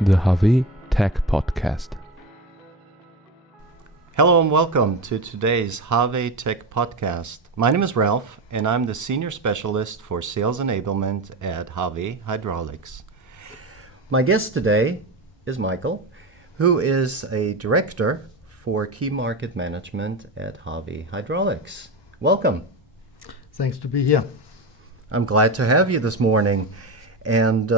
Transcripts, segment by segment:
the HAWE Tech Podcast. Hello and welcome to today's HAWE Tech Podcast. My name is Ralph and I'm the Senior Specialist for Sales Enablement at HAWE Hydraulics. My guest today is Michael, who is a Director for Key Market Management at HAWE Hydraulics. Welcome. Thanks to be here. I'm glad to have you this morning. And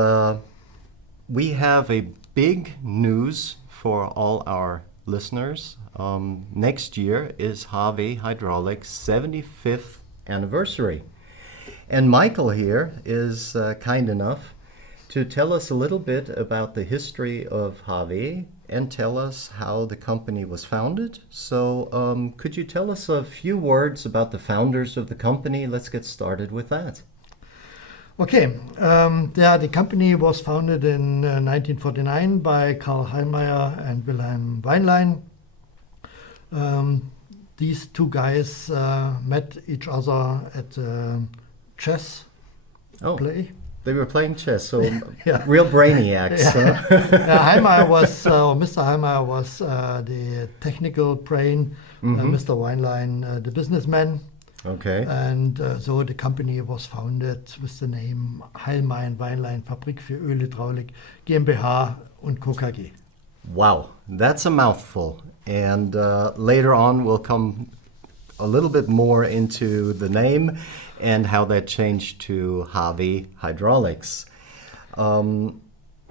we have a big news for all our listeners. Next year is HAWE Hydraulik's 75th anniversary. And Michael here is kind enough to tell us a little bit about the history of HAWE and tell us how the company was founded. So could you tell us a few words about the founders of the company? Let's get started with that. Okay, the company was founded in 1949 by Karl Hallmeier and Wilhelm Weinlein. These two guys met each other at chess play. They were playing chess, so Yeah. real brainiacs. Yeah. Mr. Hallmeier was the technical brain, Mr. Weinlein the businessman. Okay. And so the company was founded with the name Hallmeier und Weinlein Fabrik für Ölhydraulik GmbH und Co. KG. Wow, that's a mouthful. And later on, we'll come a little bit more into the name and how that changed to HAWE Hydraulics.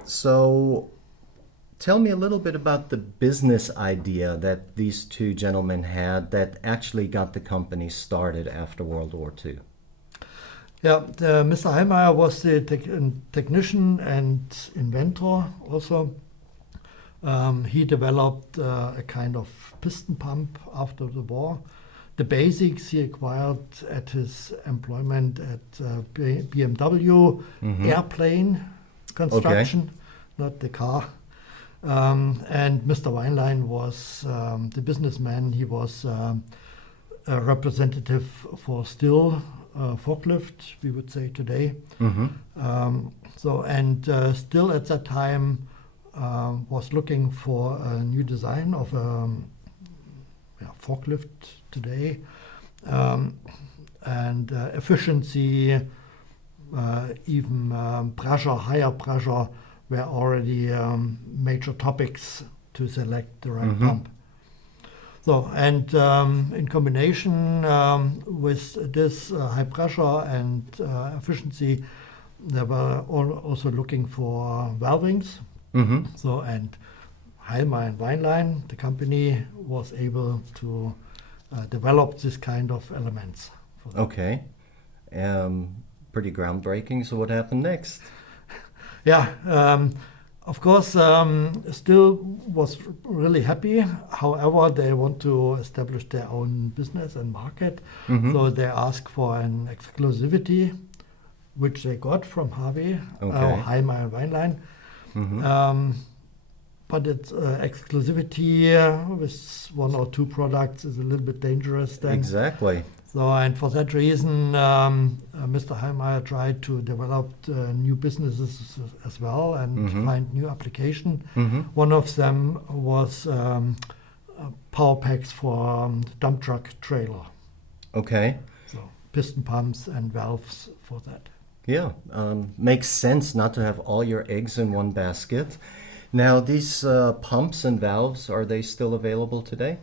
So tell me a little bit about the business idea that these two gentlemen had that actually got the company started after World War II. Yeah, Mr. Hallmeier was the technician and inventor also. He developed a kind of piston pump after the war. The basics he acquired at his employment at BMW airplane construction, not the car. And Mr. Weinlein was the businessman. He was a representative for still forklift, we would say today. Still at that time was looking for a new design of a forklift today, and efficiency, even pressure, higher pressure were already major topics to select the right pump. So, and in combination with this high pressure and efficiency, they were also looking for valvings. So, and Hallmeier and Weinlein, the company, was able to develop this kind of elements. Okay. Pretty groundbreaking. So what happened next? Yeah, of course, still was really happy. However, they want to establish their own business and market. So they asked for an exclusivity, which they got from HAWE, Hallmeier and Weinlein. But it's exclusivity with one or two products is a little bit dangerous then. Exactly. So, and for that reason, Mr. Hallmeier tried to develop new businesses as well and find new application. One of them was power packs for dump truck trailer. Okay. So piston pumps and valves for that. Yeah, makes sense not to have all your eggs in one basket. Now, these pumps and valves, are they still available today?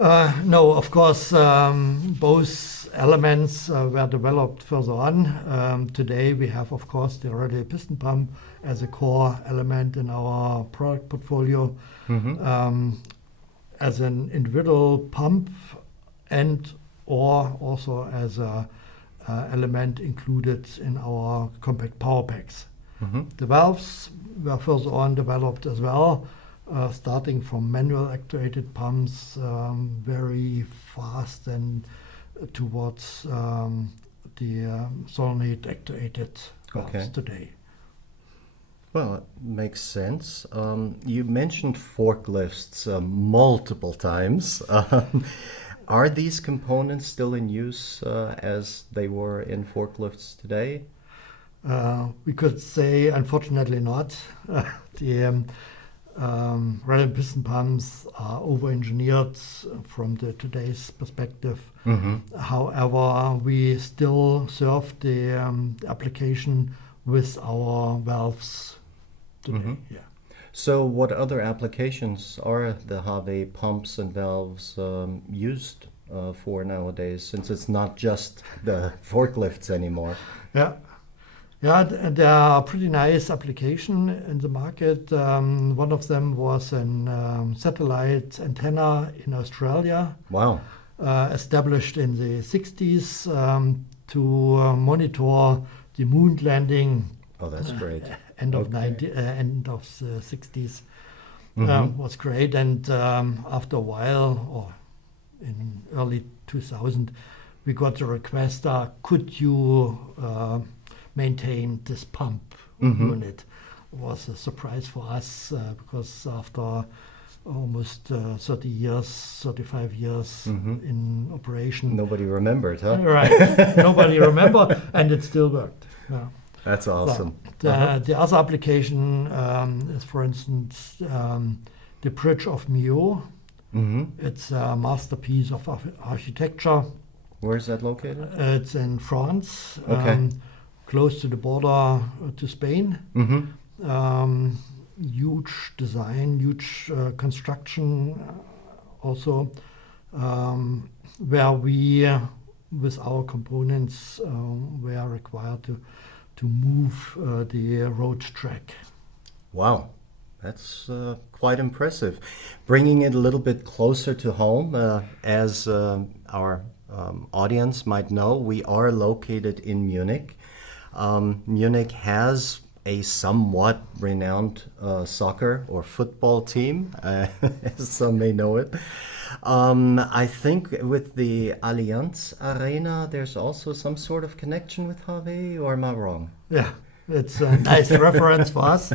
No, of course, both elements were developed further on. Today we have, of course, the already piston pump as a core element in our product portfolio, as an individual pump and or also as a element included in our compact power packs. The valves were further on developed as well, starting from manual actuated pumps, very fast and towards the solenoid actuated valves today. Well, it makes sense. You mentioned forklifts multiple times. Are these components still in use as they were in forklifts today? We could say, unfortunately not. The reliable piston pumps are over-engineered from the today's perspective. However, we still serve the application with our valves today. Yeah. So what other applications are the HAWE pumps and valves used for nowadays, since it's not just the forklifts anymore? There are pretty nice application in the market. One of them was a satellite antenna in Australia. Wow. Established in the 60s to monitor the moon landing. Oh, that's great. End of the 60s. Was great, and after a while, or in early 2000, we got a request, could you maintain this pump unit? It was a surprise for us because after almost 30 years, 35 years in operation. Nobody remembered, huh? Right. Nobody remembered, and it still worked. Yeah. That's awesome. The other application is, for instance, the Bridge of Millau. It's a masterpiece of architecture. Where is that located? It's in France, Okay. close to the border to Spain. Huge design, huge construction also, where we, with our components, were required to move the road track. Wow, that's quite impressive. Bringing it a little bit closer to home, as our audience might know, we are located in Munich. Munich has a somewhat renowned soccer or football team, as some may know it. I think with the Allianz Arena, there's also some sort of connection with HAWE, or am I wrong? Yeah, it's a nice reference for us.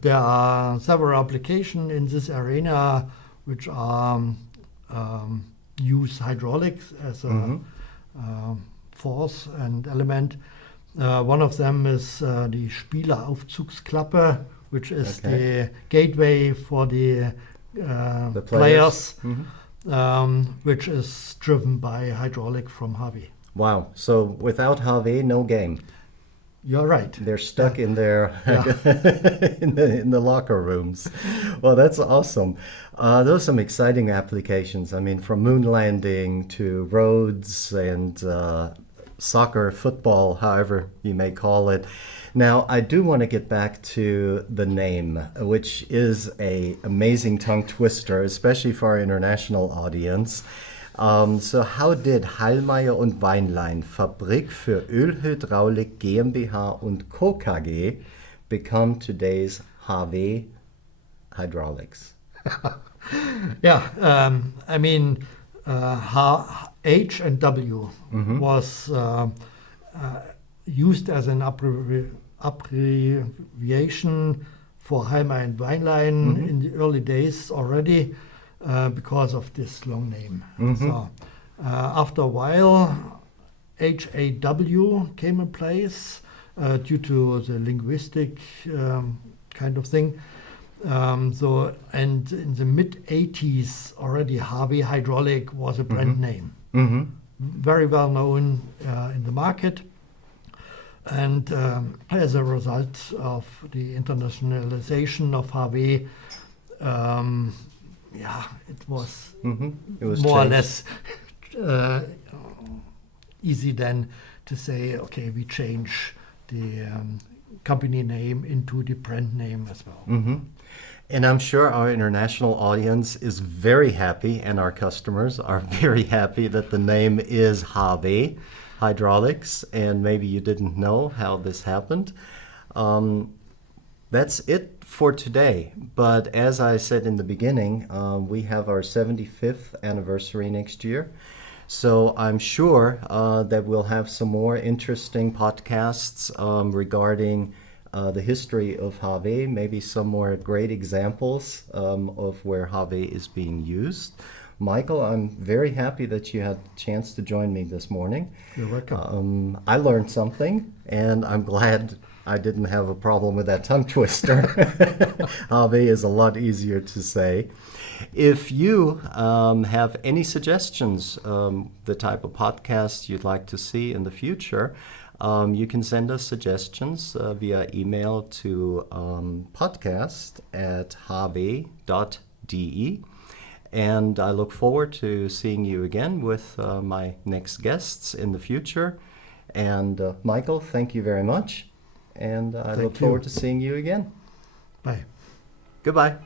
There are several applications in this arena which are use hydraulics as a force and element. One of them is the Spieleraufzugsklappe, which is the gateway for the players, which is driven by hydraulic from HAWE. Wow, so without HAWE, no game. You're right. They're stuck in their in the locker rooms. Well, that's awesome. Those are some exciting applications. I mean, from moon landing to roads and soccer, football, however you may call it. Now, I do want to get back to the name, which is an amazing tongue twister, especially for our international audience. So how did Hallmeier und Weinlein Fabrik für Ölhydraulik GmbH und Co. KG become today's HAWE Hydraulics? I mean, H and W was used as an abbreviation for Hallmeier and Weinlein in the early days already. Because of this long name. So after a while, HAW came in place due to the linguistic kind of thing. And in the mid-80s already, HAWE Hydraulik was a brand name. Very well known in the market. And as a result of the internationalization of HAWE, it was more or less easy then to say, okay, we change the company name into the brand name as well. And I'm sure our international audience is very happy, and our customers are very happy that the name is HAWE Hydraulics, and maybe you didn't know how this happened. That's it for today. But as I said in the beginning, we have our 75th anniversary next year. So I'm sure that we'll have some more interesting podcasts regarding the history of HAWE, maybe some more great examples of where HAWE is being used. Michael, I'm very happy that you had a chance to join me this morning. You're welcome. I learned something, and I'm glad I didn't have a problem with that tongue twister. HAWE is a lot easier to say. If you have any suggestions, the type of podcasts you'd like to see in the future, you can send us suggestions via email to podcast@hawe.de. And I look forward to seeing you again with my next guests in the future. And Michael, thank you very much. And I look forward to seeing you again. Bye. Goodbye.